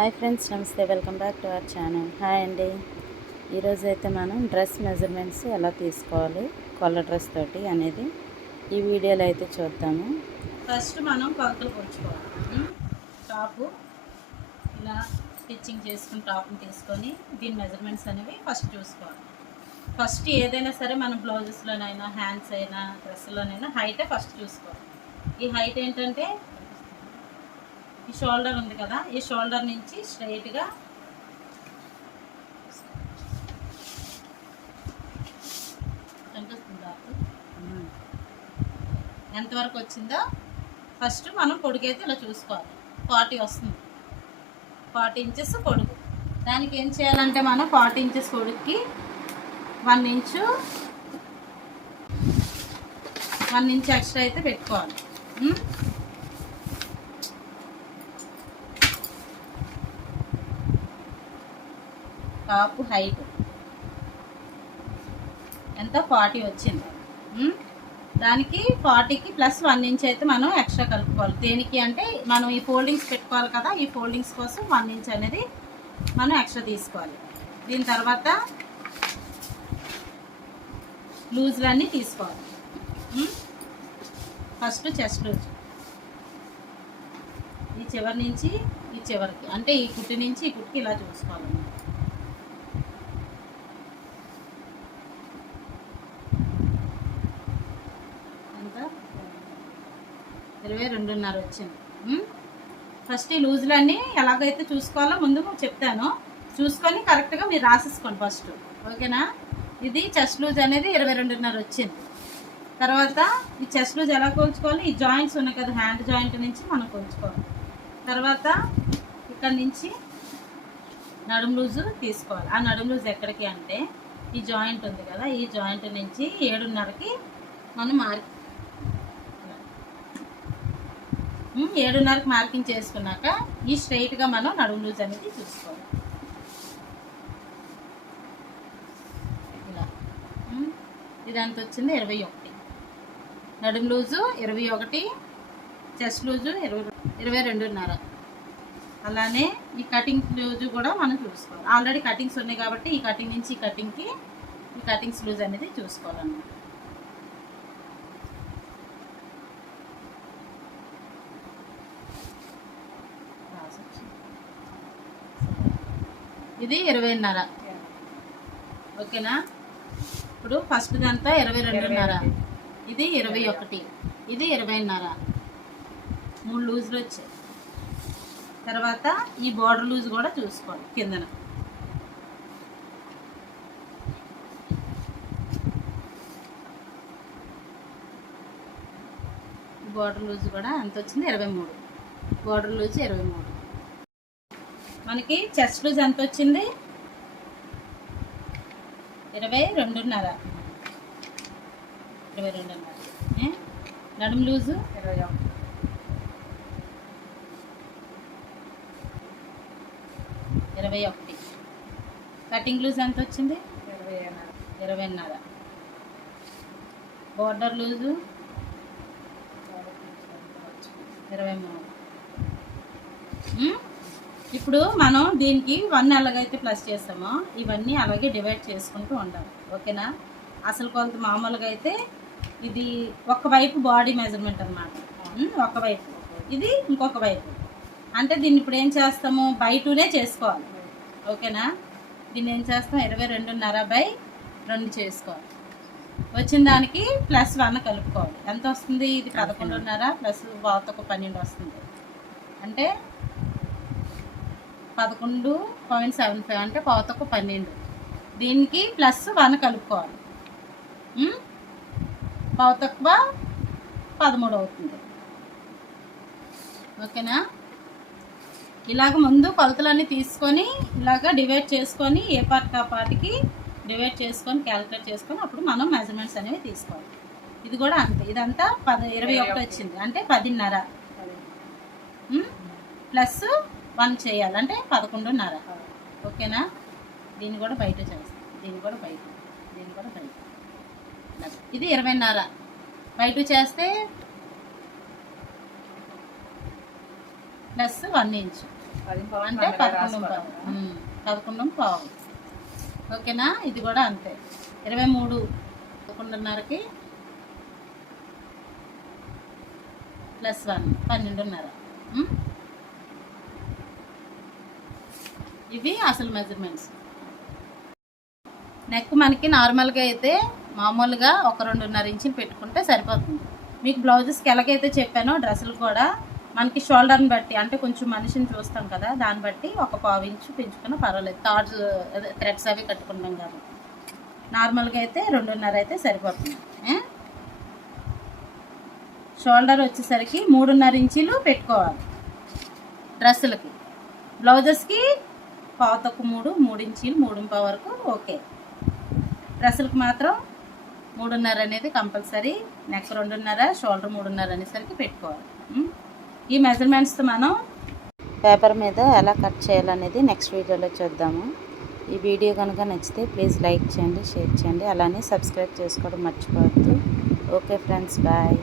Hi friends నమస్తే. Welcome back to our channel. Hi అండి. ఈరోజు అయితే మనం డ్రెస్ మెజర్మెంట్స్ ఎలా తీసుకోవాలి కొల్ల డ్రెస్ తోటి అనేది ఈ వీడియోలో అయితే చూద్దాము. ఫస్ట్ మనం కొలతలు కొలుచుకోవాలి టాపు ఇలా స్టిచ్చింగ్ చేసుకుని టాప్ని తీసుకొని దీని మెజర్మెంట్స్ అనేవి ఫస్ట్ చూసుకోవాలి. ఫస్ట్ ఏదైనా సరే మనం బ్లౌజెస్లోనైనా హ్యాండ్స్ అయినా డ్రెస్లోనైనా హైటే ఫస్ట్ చూసుకోవాలి. ఈ హైట్ ఏంటంటే ఈ షోల్డర్ ఉంది కదా ఈ షోల్డర్ నుంచి స్ట్రైట్గా ఎంతవరకు వచ్చిందో ఫస్ట్ మనం పొడుగైతే ఇలా చూసుకోవాలి. ఫార్టీ వస్తుంది. ఫార్టీ ఇంచెస్ పొడుగు. దానికి ఏం చేయాలంటే మనం forty inches పొడుగుకి one inch one inch extra అయితే పెట్టుకోవాలి. Top height. ఎంత? ఫార్టీ వచ్చింది. దానికి ఫార్టీకి ప్లస్ వన్ ఇంచ్ అయితే మనం ఎక్స్ట్రా కలుపుకోవాలి. దేనికి అంటే మనం ఈ ఫోల్డింగ్స్ పెట్టుకోవాలి కదా ఈ ఫోల్డింగ్స్ కోసం వన్ ఇంచ్ అనేది మనం ఎక్స్ట్రా తీసుకోవాలి. దీని తర్వాత లూజ్లన్నీ తీసుకోవాలి. First chest loose. ఈ చివరి నుంచి ఈ చివరికి. అంటే ఈ కుట్టు నుంచి ఈ కుట్టుకి ఇలా చూసుకోవాలి ఎంత ఇరవై రెండున్నర వచ్చింది. ఫస్ట్ ఈ లూజులన్నీ ఎలాగైతే చూసుకోవాలో ముందు చెప్తాను. చూసుకొని కరెక్ట్గా మీరు రాసేసుకోండి ఫస్ట్ ఓకేనా? ఇది చెస్ట్ లూజ్ అనేది ఇరవై రెండున్నర వచ్చింది. తర్వాత ఈ చెస్ట్ లూజ్ ఎలా కొలుచుకోవాలి? ఈ జాయింట్స్ ఉన్నాయి కదా హ్యాండ్ జాయింట్ నుంచి మనం కొలుచుకోవాలి. తర్వాత ఇక్కడ నుంచి నడుము లూజు తీసుకోవాలి. ఆ నడుము లూజ్ ఎక్కడికి అంటే ఈ జాయింట్ ఉంది కదా ఈ జాయింట్ నుంచి ఏడున్నరకి మనం మార్క్ ఏడున్నరకు మార్కింగ్ చేసుకున్నాక ఈ స్ట్రైట్గా మనం నడుము లూజ్ అనేది చూసుకోవాలి. ఇలా. ఇదంతా వచ్చింది? ఇరవై ఒకటి. నడుము లూజు ఇరవై ఒకటి చెస్ట్ లూజు ఇరవై ఇరవై రెండున్నర. అలానే ఈ కటింగ్ లూజు కూడా మనం చూసుకోవాలి. ఆల్రెడీ కటింగ్స్ ఉన్నాయి కాబట్టి ఈ కటింగ్ నుంచి ఈ కటింగ్కి ఈ కటింగ్స్ లూజ్ అనేది చూసుకోవాలన్నమాట. ఇది ఇరవైన్నర. ఓకేనా? ఇప్పుడు ఫస్ట్ దంతా ఇరవై రెండున్నర ఇది ఇరవై ఒకటి ఇది ఇరవైన్నర. మూడు లూజులు వచ్చాయి. తర్వాత ఈ బార్డర్ లూజ్ కూడా చూసుకోవాలి కిందన. బార్డర్ లూజ్ కూడా ఎంత వచ్చింది? ఇరవై మూడు. బార్డర్ లూజ్ ఇరవై మూడు. మనకి చెస్ట్ లూజ్ ఎంత వచ్చింది? ఇరవై రెండున్నర. ఇరవై రెండున్నర? నడుము లూజు? ఇరవై ఒకటి. ఇరవై ఒకటి. కటింగ్ లూజ్ ఎంత వచ్చింది? ఇరవైన్నర. Border loose? ఇరవై మూడు? ఇప్పుడు మనం దీనికి వన్ ఎలాగైతే ప్లస్ చేస్తామో ఇవన్నీ అలాగే డివైడ్ చేసుకుంటూ ఉండాలి. ఓకేనా? అసలు కొంత మామూలుగా అయితే ఇది ఒక వైపు బాడీ మెజర్మెంట్ అనమాట ఒక వైపు. ఇది ఇంకొక వైపు. అంటే దీన్ని ఇప్పుడు ఏం చేస్తాము? బై టూనే చేసుకోవాలి. ఓకేనా? దీన్ని ఏం చేస్తాం? ఇరవై రెండున్నర బై రెండు చేసుకోవాలి. వచ్చిన దానికి ప్లస్ వన్ కలుపుకోవాలి. ఎంత వస్తుంది? ఇది పదకొండున్నర ప్లస్ ఒక పన్నెండు వస్తుంది. అంటే పదకొండు పాయింట్ సెవెన్ ఫైవ్ అంటే పావుతకు పన్నెండు. దీనికి ప్లస్ వన్ కలుపుకోవాలి. ఉమ్? పావు తక్కువ పదమూడు అవుతుంది. ఓకేనా? ఇలాగ ముందు కొలతలన్నీ తీసుకొని ఇలాగ డివైడ్ చేసుకొని ఏ పార్ట్ ఆ పార్ట్కి డివైడ్ చేసుకొని క్యాలిక్యులేట్ చేసుకొని అప్పుడు మనం మెజర్మెంట్స్ అనేవి తీసుకోవాలి. ఇది కూడా అంతే. ఇదంతా పద ఇరవై ఒకటి వచ్చింది. అంటే పదిన్నర. ప్లస్ వన్ చేయాలి. అంటే పదకొండున్నర. ఓకేనా? దీన్ని కూడా బయట చేస్తాం. దీన్ని కూడా బయట. దీన్ని కూడా బయట. ఇది ఇరవైన్నర. బయట చేస్తే ప్లస్ వన్ ఇంచ్. అంటే పదకొండు పదకొండు పావు. ఓకేనా? ఇది కూడా అంతే. ఇరవై మూడు పదకొండున్నరకి ప్లస్ వన్. పన్నెండున్నర. ఇవి అసలు మెజర్మెంట్స్ నెక్ మనకి నార్మల్గా అయితే మామూలుగా ఒక రెండున్నర ఇంచులు పెట్టుకుంటే సరిపోతుంది. మీకు బ్లౌజెస్కి ఎలాగైతే చెప్పానో డ్రెస్సులు కూడా మనకి షోల్డర్ని బట్టి అంటే కొంచెం మనిషిని చూస్తాం కదా దాన్ని బట్టి ఒక పావు ఇంచు పెంచుకున్నా పర్వాలేదు. థార్డ్స్ థ్రెడ్స్ అవి కట్టుకుంటాం కాబట్టి. నార్మల్గా అయితే రెండున్నర అయితే సరిపోతుంది. షోల్డర్ వచ్చేసరికి మూడున్నర ఇంచీలు పెట్టుకోవాలి. డ్రెస్సులకి. బ్లౌజెస్కి పావుతకు మూడు మూడు ఇంచీలు మూడు వరకు ఓకే. డ్రెస్సులకు మాత్రం మూడున్నర అనేది కంపల్సరీ. నెక్ రెండున్నర షోల్డర్ మూడున్నర అనేసరికి పెట్టుకోవాలి. ఈ మెజర్మెంట్స్తో మనం పేపర్ మీద ఎలా కట్ చేయాలనేది నెక్స్ట్ వీడియోలో చూద్దాము. ఈ వీడియో కనుక నచ్చితే ప్లీజ్ లైక్ చేయండి షేర్ చేయండి. అలానే సబ్స్క్రైబ్ చేసుకోవడం మర్చిపోవద్దు. Okay friends bye.